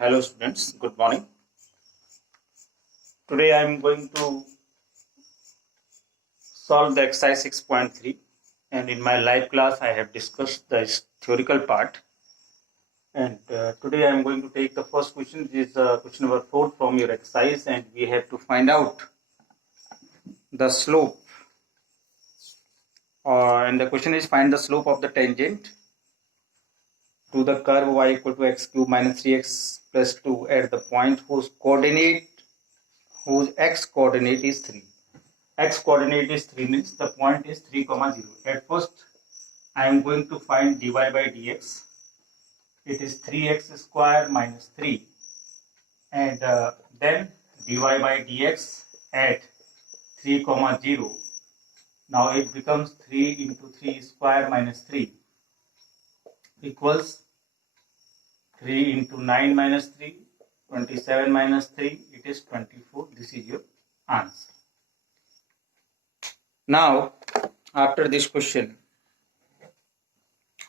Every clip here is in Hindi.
Hello students, good morning. Today I am going to solve the exercise 6.3 and in my live class I have discussed the theoretical part and today I am going to take the first question. This is question number 4 from your exercise and we have to find out the slope and the question is find the slope of the tangent to the curve y equal to x cube minus 3x plus 2 at the point whose x coordinate is 3. X coordinate is 3 means the point is 3, 0. At first I am going to find dy by dx. It is 3x square minus 3 and then dy by dx at 3, 0. Now it becomes 3 into 3 square minus 3 equals 3 into 9 minus 3, 27 minus 3, it is 24. This is your answer. Now, after this question,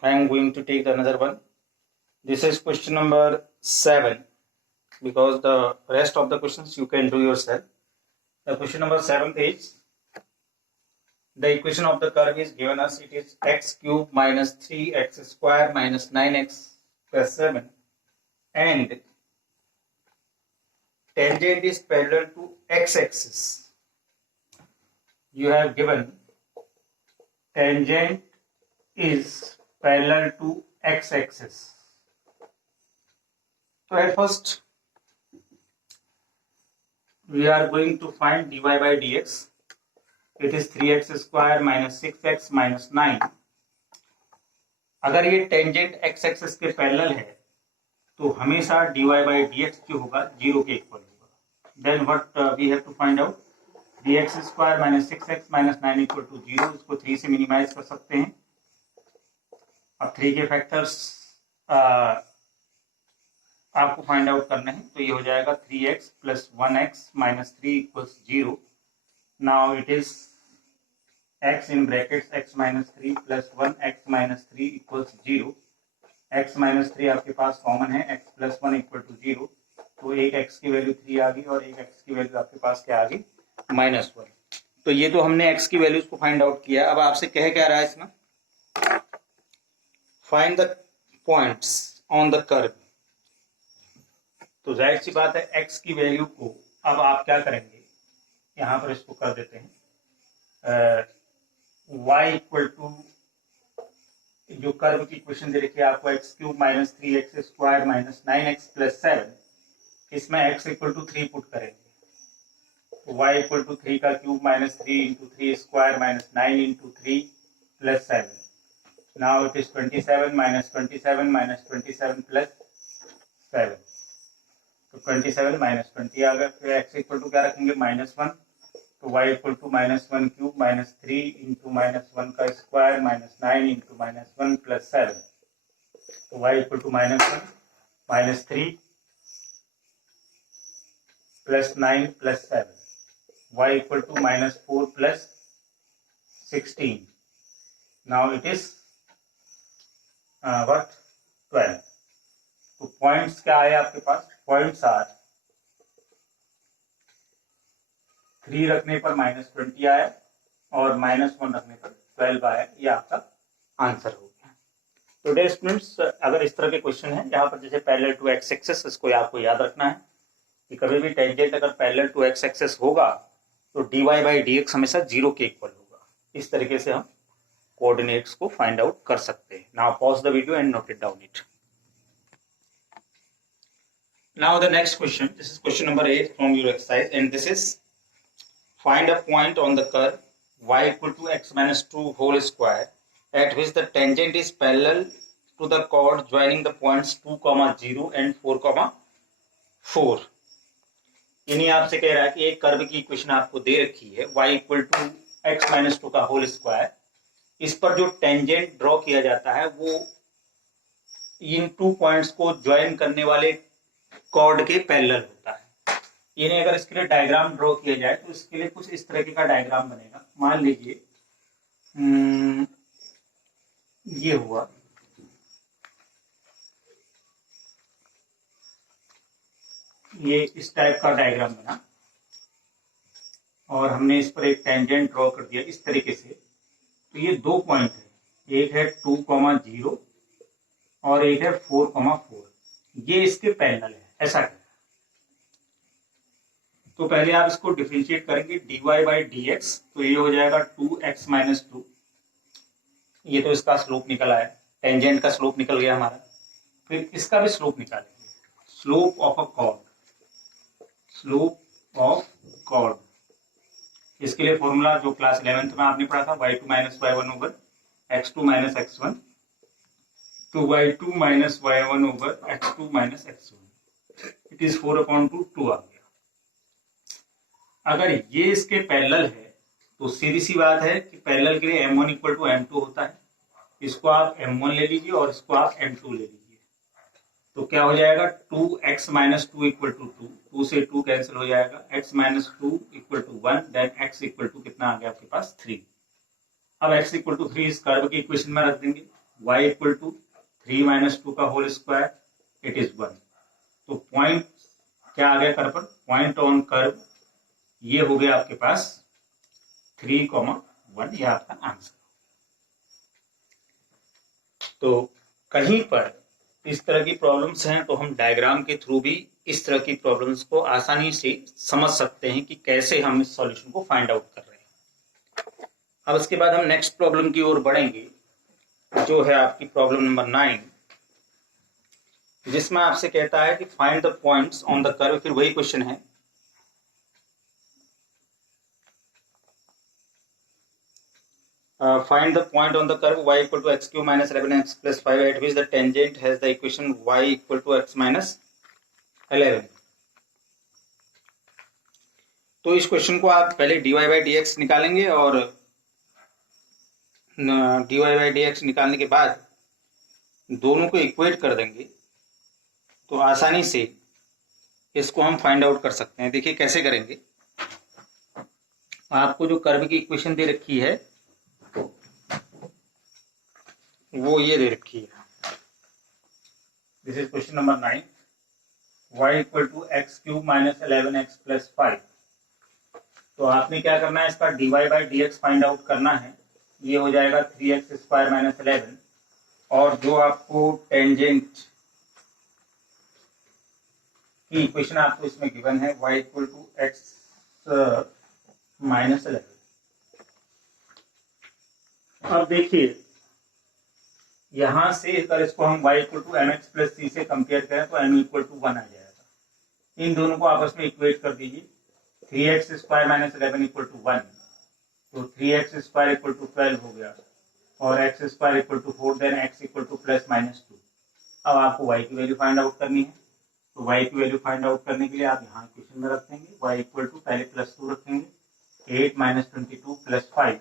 I am going to take another one. This is question number 7 because the rest of the questions you can do yourself. The question number 7 is the equation of the curve is given us. It is x cube minus 3x square minus 9x plus 7 and tangent is parallel to x-axis. You have given tangent is parallel to x-axis. So at first we are going to find dy by dx. It is 3x square minus 6x minus 9. अगर ये टेंजेंट x एक्सिस के पैरेलल है तो हमेशा dy by dx जो होगा 0 के इक्वल होगा. Then what we have to find out? dx square minus 6x minus 9 equal to 0. इसको 3 से मिनिमाइज कर सकते हैं. अब 3 के फैक्टर्स आपको फाइंड आउट करने हैं तो ये हो जाएगा 3x plus 1x minus 3 equals 0. Now it is x in brackets x minus 3 plus 1 x minus 3 equals 0. x minus 3 आपके पास कॉमन है, x plus 1 equal to 0. तो एक x की वैल्यू 3 आ गई और एक x की वैल्यू आपके पास क्या आ गई -1. तो ये तो हमने x की वैल्यूज को फाइंड आउट किया. अब आपसे कह क्या रहा है इसमें, find the points on the curve. तो जाहिर सी बात है x की वैल्यू को अब आप क्या करेंगे, यहां पर इसको कर देते हैं y इक्वल टू जो कर्व की इक्वेशन दे रखी है आपको x cube minus 3x square minus 9x plus 7. इसमें x इक्वल टू 3 पुट करेंगे तो y इक्वल टू 3 का cube minus 3 into 3 square minus 9 into 3 plus 7. Now it is 27 minus 27 minus 27 plus 7. तो 27 माइनस 20 आ गया. फिर x इक्वल टू क्या रखेंगे -1. तो y equal to -1 cube minus 3 into -1 का स्क्वायर माइनस 9 इंटू -1 प्लस 7. तो y equal to -1 minus 3 plus 9 plus 7. y equal to -4 plus 16. Now it is what 12. तो पॉइंट्स क्या आए आपके पास, पॉइंट्स आर 3 रखने पर -20 आया और -1 रखने पर 12 आया. ये आपका आंसर हो गया. तो डियर स्टूडेंट्स, अगर इस तरह के क्वेश्चन है जहां पर जैसे पैरेलल टू एक्स एक्सिस, इसको आपको याद रखना है कि कभी भी टेंजेंट अगर पैरेलल टू एक्स एक्सिस होगा तो dy बाई dx हमेशा 0 के इक्वल होगा. इस तरीके से हम कोऑर्डिनेट्स को फाइंड आउट कर सकते हैं. Now pause the video and note it down it. Now the next question, this is question number 8 from your exercise and this is find a point on the curve y equal to x minus 2 whole square at which the tangent is parallel to the chord joining the points 2, 0 and 4, 4. यानी आपसे कह रहा है कि एक कर्व की इक्वेशन आपको दे रखी है y equal to x minus 2 का होल स्क्वायर. इस पर जो टेंजेंट ड्रॉ किया जाता है वो इन 2 पॉइंट्स को ज्वाइन करने वाले कॉर्ड के पैरेलल होता है. यानी अगर इसके लिए डायग्राम ड्रॉ किया जाए तो इसके लिए कुछ इस तरीके का डायग्राम बनेगा. मान लीजिए ये हुआ ये इस टाइप का डायग्राम बना और हमने इस पर एक टेंजेंट ड्रॉ कर दिया इस तरीके से। तो ये 2 पॉइंट है, एक है 2,0 और एक है 4,4। ये इसके पैरेलल है, ऐसा है। तो पहले आप इसको डिफरेंशिएट करेंगे dy बाई dx, तो ये हो जाएगा 2x माइनस 2। ये तो इसका स्लोप निकल आया, टेंजेंट का स्लोप निकल गया हमारा। फिर इसका भी स्लोप निकालेंगे, slope of a chord, slope of chord. इसके लिए फॉर्मूला जो क्लास 11th में आपने पढ़ा था, y2 minus y1 over x2 minus x1, तो y2 minus y1 over x2 minus x1, it is 4/2 आ गया। अगर ये इसके पैरेलल है तो सीधी सी बात है कि पैरेलल के लिए m1 इक्वल टू m2 होता है। इसको आप m1 ले लीजिए और इसको आप m2 ले लीजिए, तो क्या हो जाएगा 2x माइनस 2 इक्वल टू 2, 2 से 2 कैंसिल हो जाएगा, x minus 2 equal to 1, then x equal to कितना आ गया आपके पास 3। अब x इक्वल टू 3 इस कर्व की इक्वेशन में रख देंगे, y इक्वल टू 3 माइनस 2 का होल स्क्वायर, इट इज 1। तो पॉइंट क्या आ गया कर्व पर, पॉइंट ऑन कर्व ये हो गया आपके पास 3,1, ये आपका आंसर। तो कहीं पर इस तरह की प्रॉब्लम्स हैं तो हम डायग्राम के थ्रू भी इस तरह की प्रॉब्लम्स को आसानी से समझ सकते हैं कि कैसे हम इस सॉल्यूशन को फाइंड आउट कर रहे हैं। अब इसके बाद हम नेक्स्ट प्रॉब्लम की ओर बढ़ेंगे, जो है आपकी प्रॉब्लम नंबर 9, जिसमें आपसे कहता है कि find the points on the curve. फिर वही क्वेश्चन है, find the point on the curve y equal to x cube minus 11x plus 5 at which the tangent has the equation y equal to x minus 11। तो इस क्वेश्चन को आप पहले dy by dx निकालेंगे और dy by dx निकालने के बाद दोनों को इक्वेट कर देंगे, तो आसानी से इसको हम फाइंड आउट कर सकते हैं। देखिए कैसे करेंगे। आपको जो कर्व की इक्वेशन दे रखी है वो ये दे रखी है, this is question number 9, y equal to x cube minus 11x plus 5। तो आपने क्या करना है, इसका dy by dx find out करना है। ये हो जाएगा 3x स्क्वायर माइनस 11, और जो आपको टेंजेंट की इक्वेशन आपको इसमें गिवन है y equal to x minus 11। अब देखिए यहां से अगर इसको हम y equal to m x plus c से कंपेयर करें तो m इक्वल टू 1 आ जाएगा। इन दोनों को आपस में इक्वेट कर दीजिए, 3x square minus 11 equal to 1, तो 3x स्क्वायर इक्वल टू 12 हो गया, और x square equal to 4, then x equal to plus minus 2। अब आपको y की वैल्यू फाइंड आउट करनी है, तो y की वैल्यू फाइंड आउट करने के लिए आप यहाँ इक्वेशन में रख देंगे, y इक्वल टू पहले प्लस 2 रखेंगे, 8 माइनस 22 प्लस 5,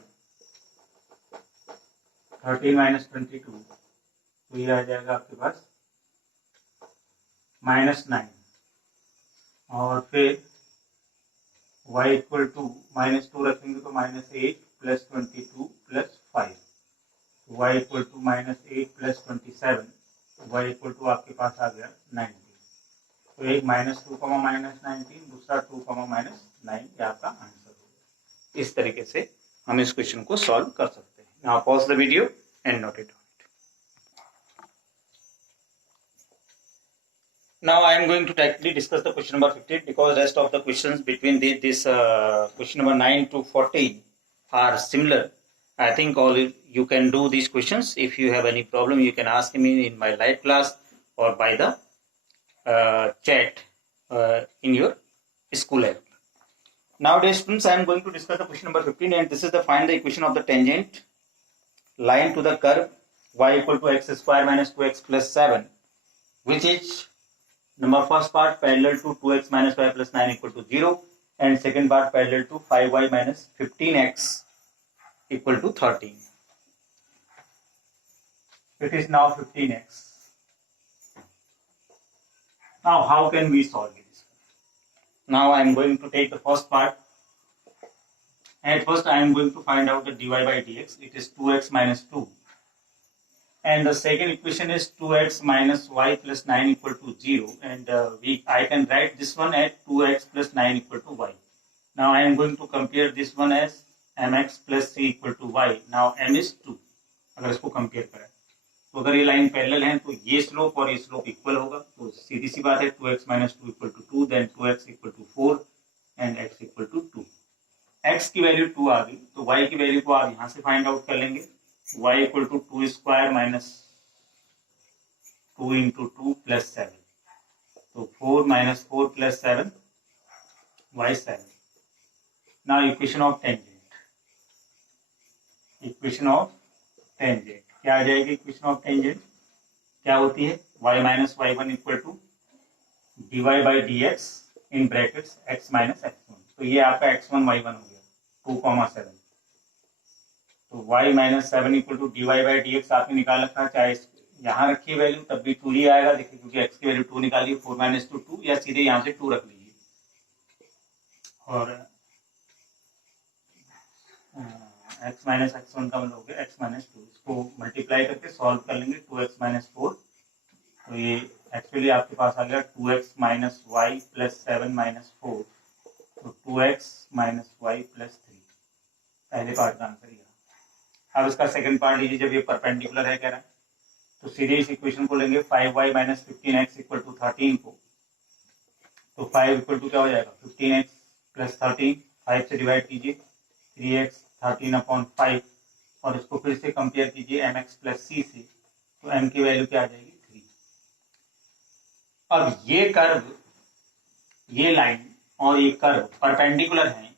13 माइनस 22, तो ये आ जाएगा आपके पास -9, और फिर y इक्वल टू -2 रखेंगे तो -8 plus 22 plus 5, y equal to -8 plus 27, y equal to आपके पास आ गया 19। तो एक -2 -19, दूसरा 2 -9, ये आपका आंसर होगा। इस तरीके से हम इस क्वेश्चन को सॉल्व कर सकते हैं। Now pause the video and note it. Now I am going to directly discuss the question number 15, because rest of the questions between this question number 9 to 14 are similar. I think all you can do these questions. If you have any problem, you can ask me in my live class or by the chat in your school app. Now, dear students, I am going to discuss the question number 15, and this is the find the equation of the tangent line to the curve y equal to x square minus 2x plus 7, which is number first part parallel to 2x minus y plus 9 equal to 0, and second part parallel to 5y minus 15x equal to 13. It is now 15x. Now how can we solve this? Now I am going to take the first part. At first I am going to find out the dy by dx. It is 2x minus 2. and the second equation is 2x minus y plus 9 equal to 0, and I can write this one at 2x plus 9 equal to y. Now I am going to compare this one as mx plus c equal to y. Now m is 2. अगर इसको कंपेयर करें तो अगर ये लाइन पैरेलल है तो ये स्लोप और ये स्लोप इक्वल होगा, तो सीधी सी बात है 2x minus 2 equal to 2, then 2x equal to 4 and x equal to 2. x की वैल्यू 2 आ गई तो y की वैल्यू को आप यहां से फाइंड आउट कर लेंगे. y equal to 2 square minus 2 into 2 plus 7, तो 4 minus 4 plus 7 y 7. Now equation of tangent. Equation of tangent क्या आ जाएगी? इक्वेशन ऑफ टेंजेंट क्या होती है? y minus y one equal to dy by d x in brackets x minus x1. तो ये आपका x1 y1 हो गया 2,7. तो y minus 7 equal to dy by d x आपने निकाल रखा है, चाहे यहाँ रखिए वैल्यू तब भी 2 ही आएगा. देखिए क्योंकि x की वैल्यू 2 निकालिए, 4 माइनस 2 या सीधे यहाँ से 2 रख लीजिए. और x माइनस x1 का मतलब हो गया x माइनस 2. इसको मल्टीप्लाई करके सॉल्व कर लेंगे 2x माइनस 4. तो ये एक्चुअली आपके पास आ गया 2x minus Y plus 7 minus 4. तो 2x माइनस वाई प्लस 3 पहले पार्ट का आंसर यह. अब इसका सेकंड पार्ट लीजिए. जब ये परपेंडिकुलर है कह रहा है तो सीधे इस इक्वेशन को लेंगे 5y minus 15x equal to 13 को. तो 5 इक्वल टू क्या हो जाएगा? 15x plus 13. 5 से डिवाइड कीजिए 3x 13 अपॉन 5 और इसको फिर से कंपेयर कीजिए mx प्लस c से. तो m की वैल्यू क्या आ जाएगी? 3. अब ये कर्व, ये लाइन और ये कर्व परपेंडिकुलर हैं,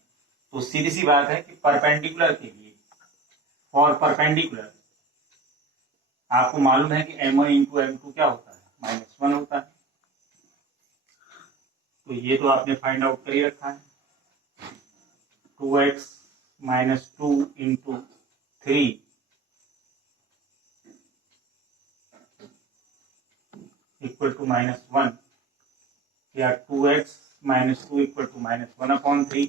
तो सीधी सी बात है कि परपेंडिकुलर के लिए, फॉर परपेंडिकुलर आपको मालूम है कि m1 इंटू m2 क्या होता है? -1 होता है. तो ये तो आपने फाइंड आउट कर ही रखा है. 2x minus 2 into 3 equal to -1 या 2x minus 2 equal to -1 upon 3.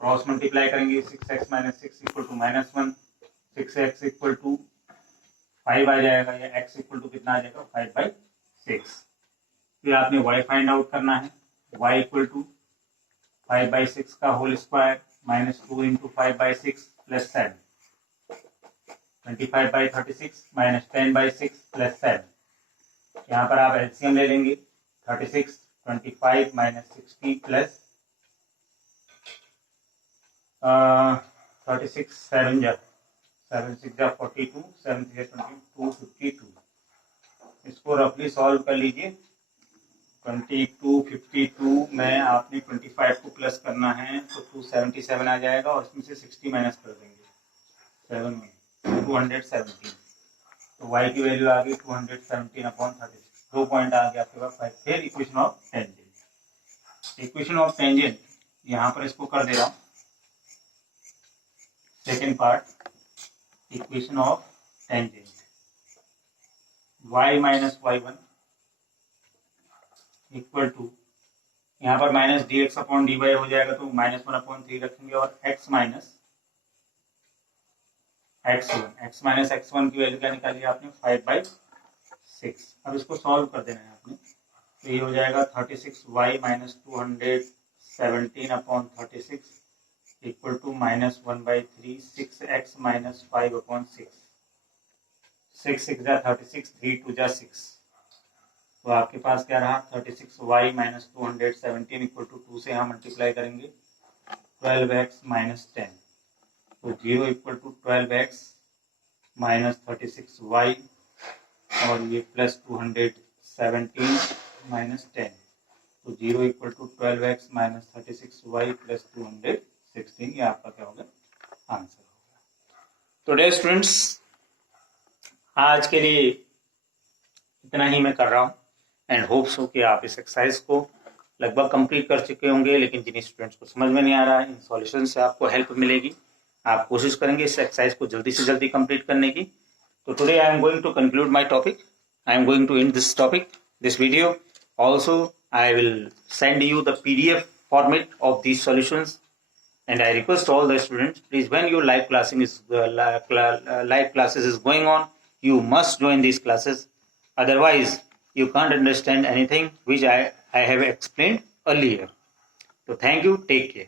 Cross multiply करेंगे 6x minus 6 equal to -1. 6x equal to 5 आ जाएगा, या x इक्वल टू कितना आ जाएगा? 5/6. फिर आपने y फाइंड आउट करना है. y इक्वल टू 5/6 का whole square minus 2 into 5/6 plus 7. 25/36 minus 10/6 plus 7. यहाँ पर आप एलसीएम ले लेंगे. 36 25 माइनस 60 प्लस 36 7 जा 7 6 जा 42 7 6 22 52. इसको रफली सॉल्व कर लीजिए. 22 52 में आपने 25 को प्लस करना है तो 277 आ जाएगा और इसमें से 60 माइनस कर देंगे 7 में 217. तो y की वैल्यू आ गई 217 अपॉन 36. 2 पॉइंट आ गया आपके पास 5. फिर equation of tangent. Equation of tangent यहाँ पर इसको कर दे रहा हूँ. Second part equation of tangent. y minus y1 equal to, यहाँ पर minus d x upon d y हो जाएगा तो -1 अपॉन 3 रखेंगे और x minus x minus x1 की वैल्यू क्या निकाली आपने? 5/6. अब इसको सॉल्व कर देना है आपने. तो ये हो जाएगा 36y minus 217 upon 36 equal to -1/3. 6x minus 5 upon 6. 6 6 जा 36, 3 2 जा 6. तो आपके पास क्या रहा? 36y माइनस 217 इक्वल टू 2 से यहाँ मल्टीप्लाई करेंगे 12x माइनस 10. तो 0 equal to 12x minus 36y और ये प्लस 217 माइनस 10. तो 0 equal to 12x minus 36y plus 216. ये आपका क्या होगा? आंसर होगा. तो डे स्टूडेंट्स, आज के लिए इतना ही मैं कर रहा हूँ एंड होप्स हो कि आप इस एक्सरसाइज को लगभग कंप्लीट कर चुके होंगे. लेकिन जिन स्टूडेंट्स को समझ में नहीं आ रहा है, इन सॉल्यूशन से आपको हेल्प मिलेगी. आप कोशिश करेंगे इस एक्सरसाइज को जल्दी से जल्दी कंप्लीट करने की. तो today I am going to conclude my topic. I am going to end this topic, this video. Also, I will send you the PDF format of these solutions, and I request all the students, please, when your live classes is going on, you must join these classes. Otherwise, you can't understand anything which I have explained earlier. So thank you. Take care.